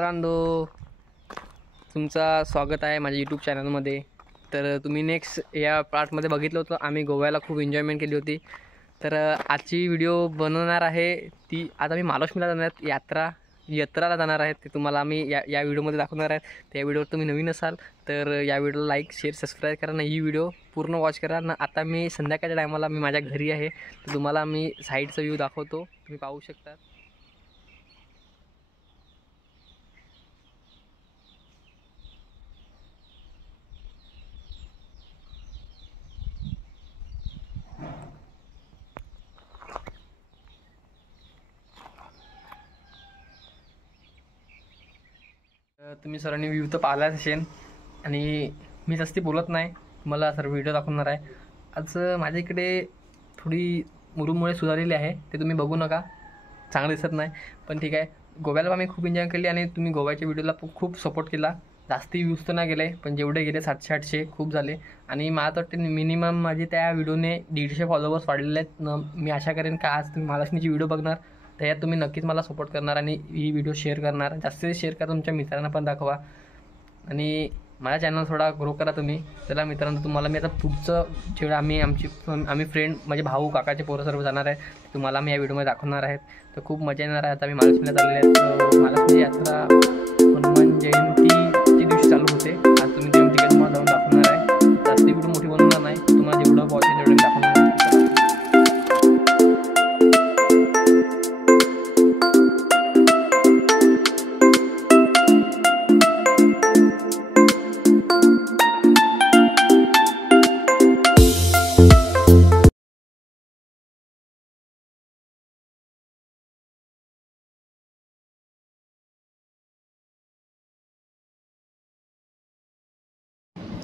मित्रांनो, तुमचं स्वागत आहे माझ्या यूट्यूब चॅनलमध्ये. तर तुम्ही नेक्स्ट या पार्टमध्ये बघितलं होतं, आम्ही गोव्याला खूप एन्जॉयमेंट केली होती. तर आजची व्हिडिओ बनवणार आहे ती आता मी महालक्ष्मीला जाणार यात्राला जाणार आहे. ते तुम्हाला आम्ही या व्हिडिओमध्ये दाखवणार आहे. त्या व्हिडिओवर तुम्ही नवीन असाल तर या व्हिडिओला लाईक शेअर सबस्क्राईब करा ना, ही व्हिडिओ पूर्ण वॉच करा ना. आता मी संध्याकाळच्या टायमाला मी माझ्या घरी आहे, तर तुम्हाला मी साईडचा व्ह्यू दाखवतो, तुम्ही पाहू शकता. तुम्ही सरांनी व्ह्यू तर पाहिलाच असेल आणि मी जास्ती बोलत नाही, मला सर व्हिडिओ दाखवणार आहे. आज माझ्या इकडे थोडी मुरुमुळे सुधारलेली आहे, ते तुम्ही बघू नका, चांगलं दिसत नाही, पण ठीक आहे. गोव्याला आम्ही खूप एन्जॉय केली आणि तुम्ही गोव्याच्या व्हिडिओला खूप सपोर्ट केला. जास्ती व्ह्यूज तर नाही गेले, पण जेवढे गेले 700-800 खूप झाले. आणि मला तर वाटते मिनिमम माझे त्या व्हिडिओने 150 फॉलोवर्स वाढलेले आहेत. मी आशा करेन का आज तुम्ही महालक्ष्मीची व्हिडिओ बघणार, त्यात तुम्ही नक्कीच मला सपोर्ट करणार आणि ही व्हिडिओ शेअर करणार. जास्तीत शेअर करा, तुमच्या मित्रांना पण दाखवा आणि माझा चॅनल थोडा ग्रो करा तुम्ही. चला मित्रांनो, तुम्हाला मी आता पुढचं जेवढं आम्ही फ्रेंड माझे भाऊ काकाचे पोरं सर्व जाणार आहे, तुम्हाला मी या व्हिडिओमध्ये दाखवणार आहेत. तर खूप मजा येणार आहे. आता मी महालक्ष्मीला चाललेले आहेत. महालक्ष्मी यात्रा हनुमान जयंतीच्या दिवशी चालू होते. आज तुम्ही जयंतीकडे तुम्हाला जाऊन दाखवणार आहे. जास्ती व्हिडिओ मोठी बनवणार नाही, तुम्हाला जेवढं वॉच आहे तेवढं दाखवणार आहे.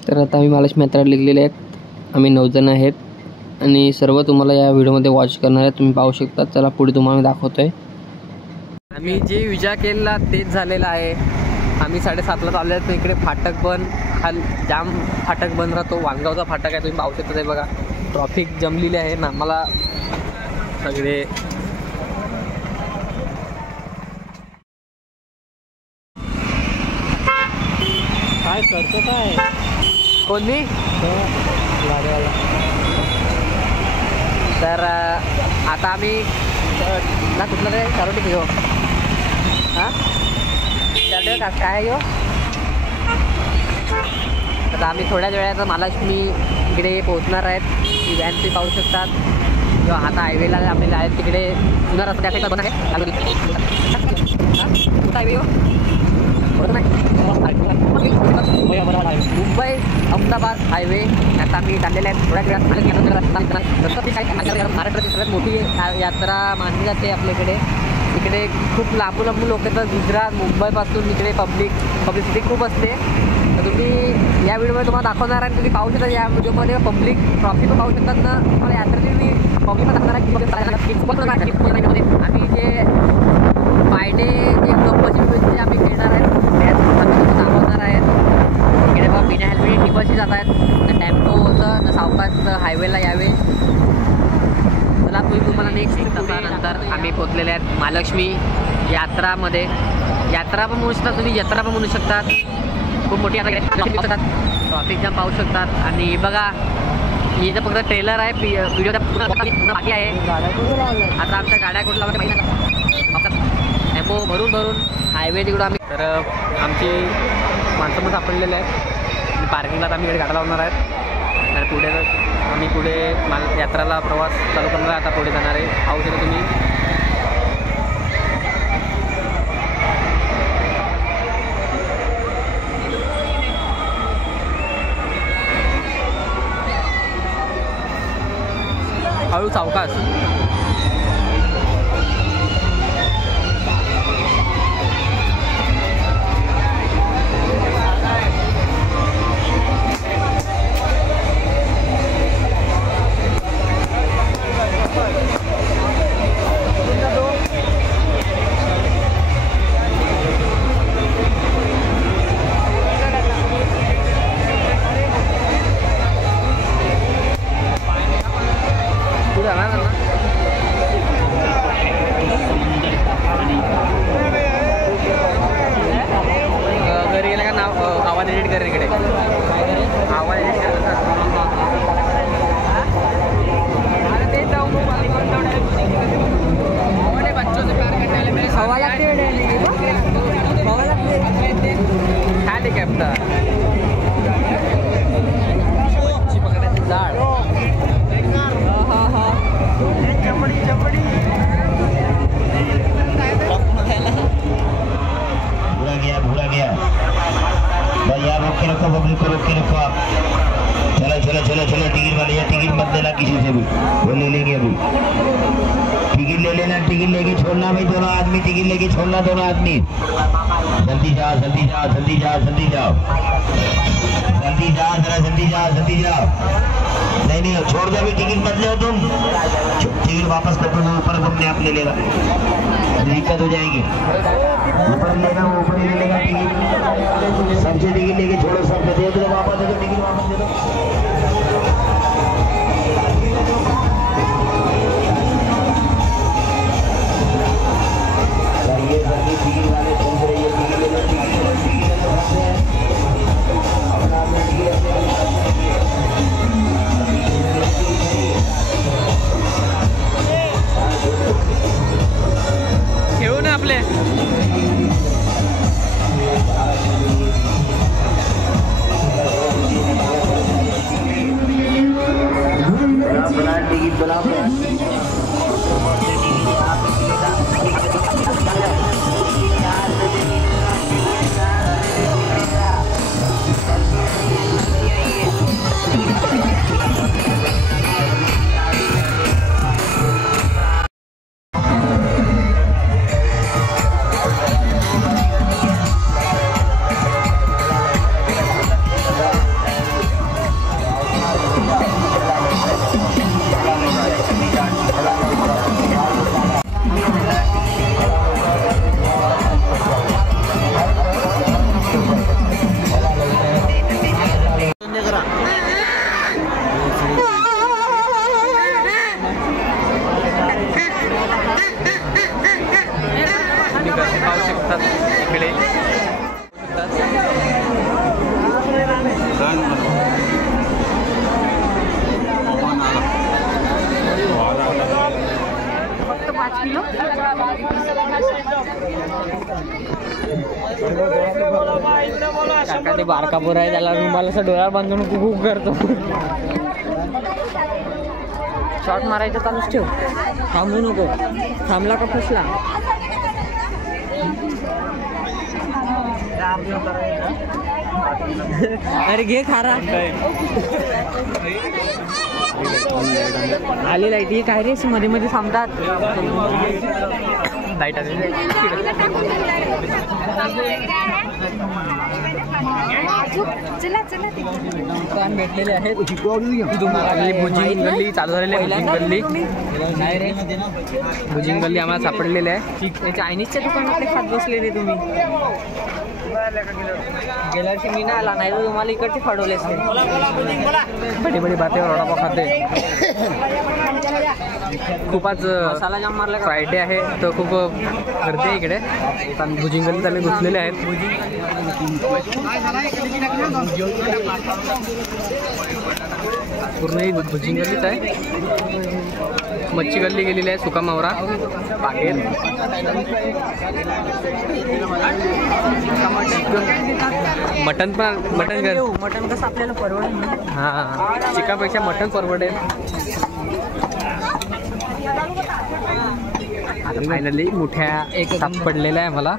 तर आता आम्ही महालक्ष्मी यात्रेला निघलेले आहेत. आम्ही 9 जण आहेत आणि सर्व तुम्हाला या व्हिडिओमध्ये वॉच करणार आहे, तुम्ही पाहू शकता. चला पुढे तुम्हाला दाखवतो आहे. आम्ही जे विचार केला तेच झालेलं आहे. आम्ही 7:30ला चाललो आहे. तर इकडे फाटक बंद, जाम फाटक बंद राहतो. वांगावचा फाटक आहे, तुम्ही पाहू शकता. ते बघा, ट्रॉफिक जमलेली आहे ना. मला सगळे काय करतो काय कोणी गाडीवाला. तर आता आम्ही ना कुठलं काय चारोटी घेऊ. हां चालू काय घेऊ. आता आम्ही थोड्याच वेळात महालक्ष्मी इकडे पोहोचणार आहेत. ही व्हॅन तुम्ही पाहू शकतात. किंवा आता हायवेला आम्ही आहेत तिकडे जुना रस्ता त्या साईडला बंद आहे. कुठं हायवे मुंबई अहमदाबाद हायवे आता आम्ही चाललेले आहेत. थोड्या वेळात महाराष्ट्राची सगळ्यात मोठी यात्रा मानली जाते आपल्याकडे. इकडे खूप लांबून लोक येतात. गुजरात मुंबईपासून इकडे पब्लिसिटी खूप असते. तर तुम्ही या व्हिडिओमध्ये तुम्हाला दाखवणार आहे. तुम्ही पाहू शकता या व्हिडिओमध्ये पब्लिक ट्रॉफिक पण पाहू शकतात ना. तुम्हाला यात्रेची मी पब्लिक पण दाखवणार आहे. आम्ही जे पायडे जे बशी आम्ही खेळणार आहेत त्यात दाखवणार आहेत. इकडे बघा बिना हेल्मेट ही बशी जात आहेत. टेम्पो होतं सावकाश हायवेला यावे. चला तुम्हाला नेक्स्ट तासानंतर आम्ही पोचलेले आहेत महालक्ष्मी यात्रामध्ये. यात्रा पण म्हणू शकतात तुम्ही, यात्रा पण म्हणू शकतात. खूप मोठी यात्रा ट्रॉफिक जाम पाहू शकतात. आणि बघा इथं फक्त ट्रेलर आहे, व्हिडिओचा पूर्ण बाकी आहे. आता आमच्या गाड्या कुठं लावल्या माहिती नाही, टेम्पो भरून हायवे तिकडं आम्ही. तर आमची माणसं पण सापडलेले आहेत आणि पार्किंगला आम्ही इकडे गाड्या लावणार आहेत. आणि पुढे यात्राला प्रवास चालू करणार आहे. आता पुढे जाणार आहे. पाहू शकता तुम्ही. हळू सावकाश. जाणार ना आवाज एडिट कर इकडे, आवाज एडिट कर. हेलिकॉप्टर मच्छी पकडायची जाळ. भूला गया भाई यार, रोक के रखो पब्लिक को, रोक के रखो आप. चलो चलो चलो चलो, टिकट वाले यार टिकट मत देना किसी से भी, वो ले लेंगे अभी. टिकट ले लेना, टिकट लेके छोड़ना भाई, दोनों आदमी टिकट लेके छोड़ना, दोनों आदमी. जल्दी जाओ जल्दी जाओ जल्दी जाओ जल्दी जाओ जल्दी जाओ, जरा जल्दी जाओ जल्दी जाओ. नहीं नहीं छोड़ दो अभी, टिकट मत लो तुम, टिकट वापस कर दो, वो ऊपर अपने आप ले लेगा, दिक्कत हो जाएगी. ऊपर लेगा, वो ऊपर ले लेगा टिकट. सबसे टिकट लेके छोड़ो, सब दे दो वापस, दे दो टिकट वापस दे दो. ये टिकट वाले चल रही है, टिकट ले लो, टिकट ले लो, टिकट ले लो, अपना घेऊ ना आपले. टिकट बना इकडे फक्त 5 किलो. काका ते बारका पोर आहे, त्याला रुमाला असं डोळ्यावर बांधून खूप करतो. शॉट मारायचं चालूच ठेव, थांबू नको. थांबला का फसला. अरे घे खारा. आली लाईट ही काय रे, मध्ये मध्ये थांबतात. लाईट आली दुकान भेटलेले आहेत. भुजिंग गल्ली चालू झालेली आहे. भुजिंग गल्ली आम्हाला सापडलेली आहे. चायनीजच्या दुकानात खात बसलेले तुम्ही. गेल्या वर्षी मी नाही आला, नाही तर तुम्हाला इकडचे फाडवले असते. बडी बडी बातेवर वडापाव खाते. खूपच मसाला जाम मारला. फ्रायडे आहे तर खूप गर्दी आहे इकडे. भुजिंग गल्ली चालले घुसलेले आहेत. पूर्ण ही भुजिंग गल्लीच आहे. मच्छी गल्ली गेलेली आहे, सुका मावरा बागेर. मटन पण मटन कसं आपल्याला परवडेल. हां, चिकनपेक्षा मटन परवडेल. आता फायनली मोठ्या एक सापडलेल्या आहे मला.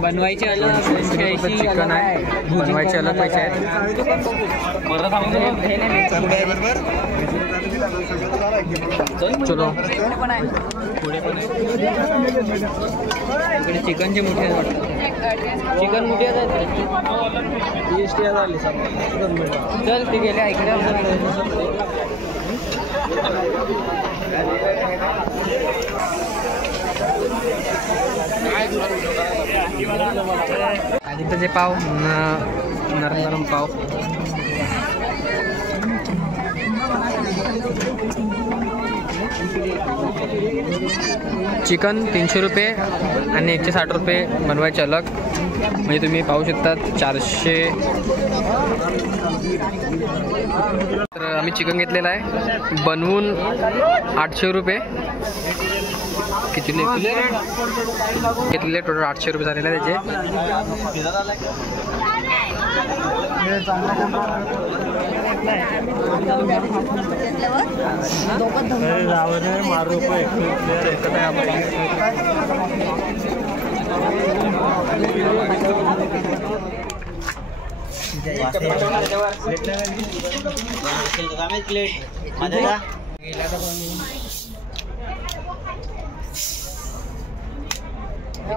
बनवायचे अलग, चिकन आहे, बनवायचे अलग पैसे आहेत. चलो इकडे चिकनचे मोठे आहेत वाटतं. चिकन मोठे आहेत. चल ते गेले इकडे. आदित्यचे पाव नरम नरम पाव. चिकन 300 रुपये आणि 160 रुपये बनवायचे अलग. म्हणजे तुम्ही पाहू शकता 400. तर आम्ही चिकन घेतलेलं आहे बनवून 800 रुपये. कितीले घेतलेले टोटल 800 रुपये झालेले त्याचे.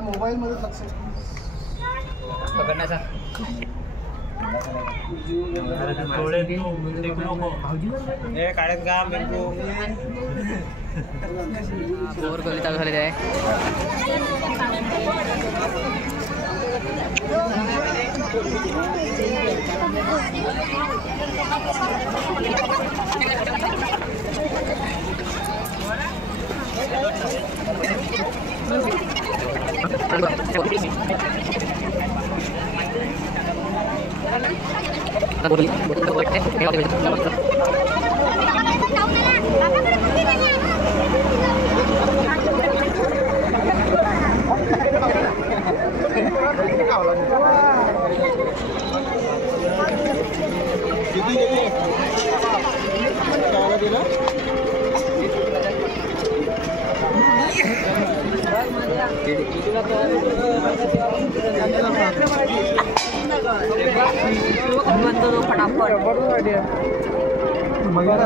मोबाईल मध्ये लक्ष पकडण्याचा बोर गली चालू झालेली आहे.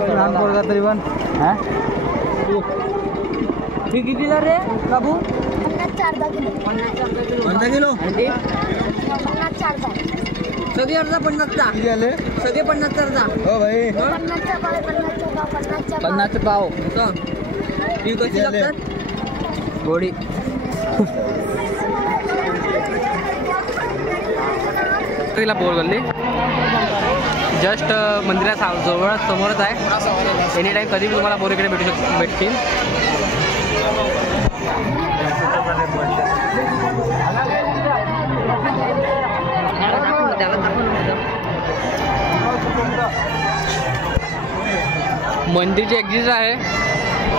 लहान पोरगा तरी पण हे कितीला रे बाबू? 50 किलो. सगळे अर्धा 50चा किती आले? सगळे 50चा अर्धा. हो भाई 50चे पाव. ही कशी लागतात? गोडी. तिला बोर गल्ली जस्ट मंदिरा जवळ समोरच आहे. एनी टाईम कधी तुम्हाला बोर इकडे भेटतील. मंदिरची एक्झिट आहे.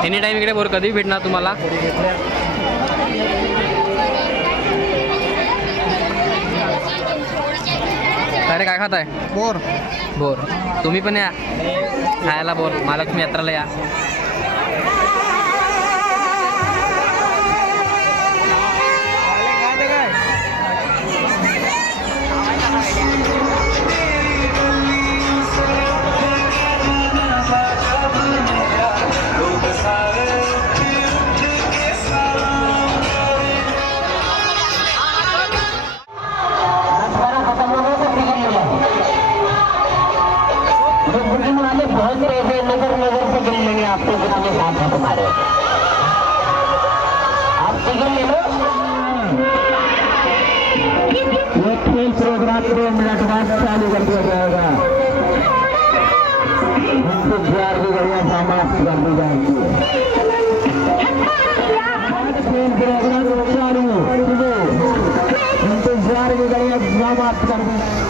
एनी टाईम इकडे बोर कधी भेटणार तुम्हाला. अरे काय खाताय? बोर. बोर. तुम्ही पण या खायला बोर. महालक्ष्मी यात्राला या. आपके पुराने साथ हैं तुम्हारे. आप टिकट ले लो. ये खेल प्रोग्राम 2 मिनट बाद चालू कर दिया जाएगा. इंतजार की बढ़िया समाप्त कर दी जाएगी. खेल प्रोग्राम चालू. इंतजार की बढ़िया समाप्त कर दी जाएगी.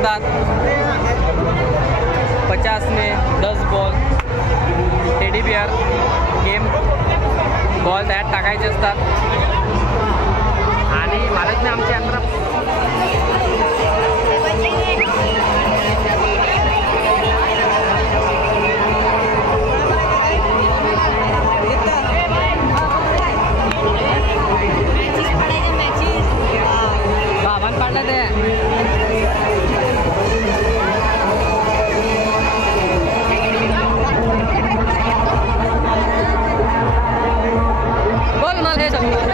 असतात. 50 में 10 ball teddy bear game ball त्यात टाकायचे असतात. आणि महाराजने आमच्या यंत्र बाबान पाडलं ते बोल मला हे समजून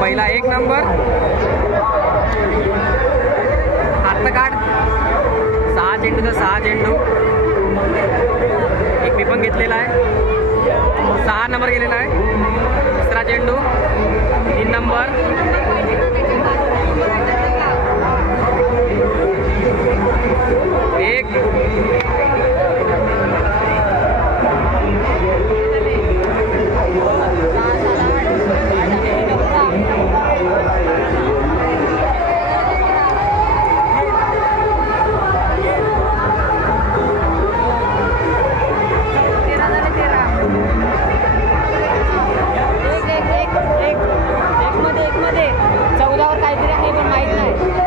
पहिला 1 नंबर हात काढ 6 चेंडू तर 6 चेंडू एक मी पण घेतलेला आहे 6 नंबर गेलेला आहे. दुसरा चेंडू 3 नंबर एक मध्ये 14 वर काहीतरी आहे पण माहित नाही.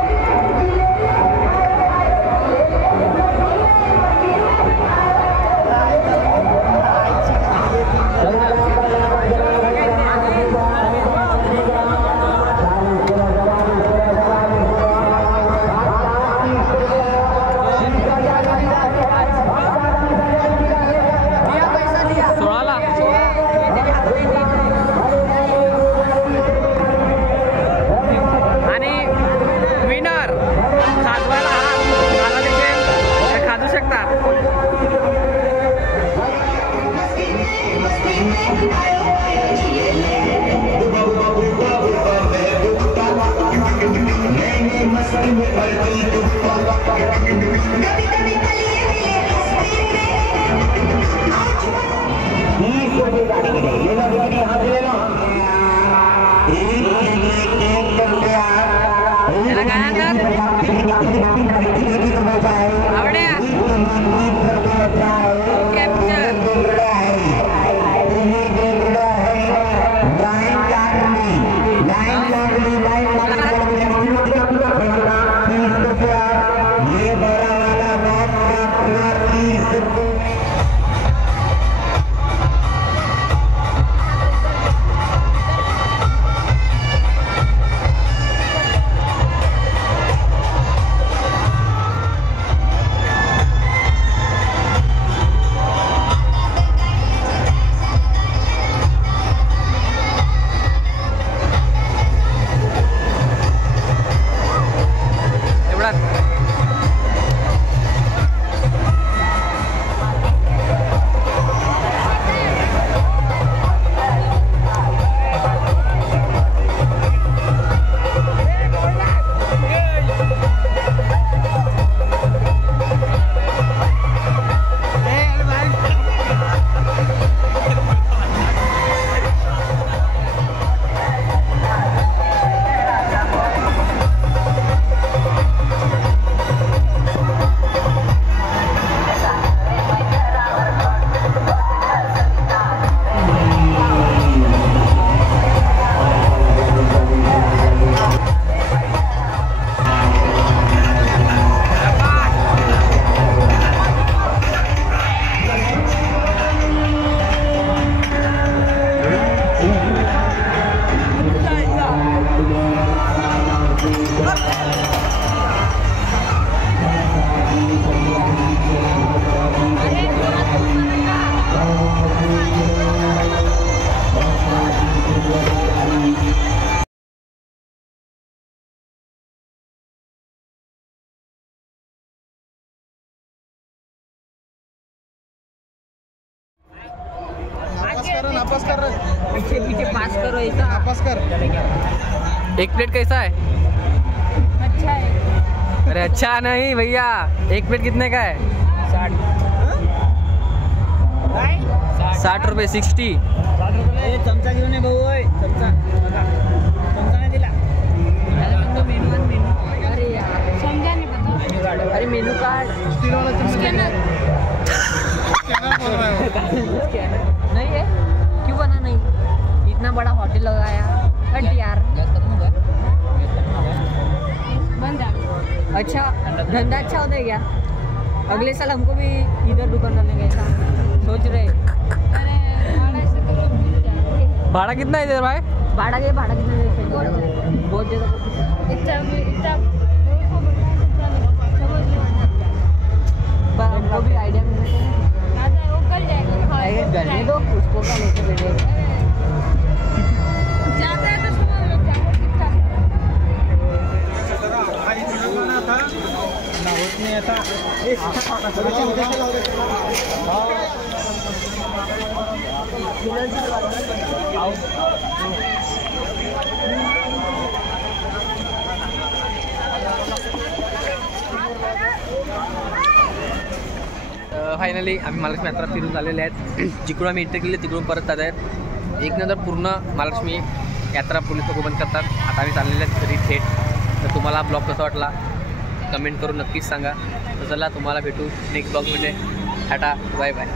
पीछे पीछे पास करो ऐसा। एक प्लेट कैसा है? अच्छा है। अरे अच्छा नहीं भैया, एक प्लेट कितने का है? 60 रुपये 60। चमचा घेऊन ये भाऊ होय. चमचा नाही दिला. अरे यार समझा नहीं पता. अरे मेनू कार्ड स्कैनर नहीं है. क्यों बना नहीं? इतना बड़ा होटल लगाया. हट यार. अच्छा धंधा अच्छा होता है क्या? अगले साल हमको भी इधर दुकान डालने का सोच रहे. भाड़ा कितना है इधर भाई? भाड़ा कितना देते? बहुत ज़्यादा. पर हमको भी आइडिया मिलना चाहिए. करने दो उसको क्या लेके बैठे. फायनली आम्ही महालक्ष्मी यात्रा फिरून झालेले आहेत. जिकडून आम्ही एंटर केली तिकडून परत जात आहेत. एक नंतर पूर्ण महालक्ष्मी यात्रा पोलीस लोक बंद करतात. आता आम्ही चाललेले आहेत घरी थेट. तर तुम्हाला ब्लॉग कसा वाटला कमेंट करून नक्कीच सांगा. तर चला तुम्हाला भेटू नेक्स्ट ब्लॉगमध्ये. Tata bye bye.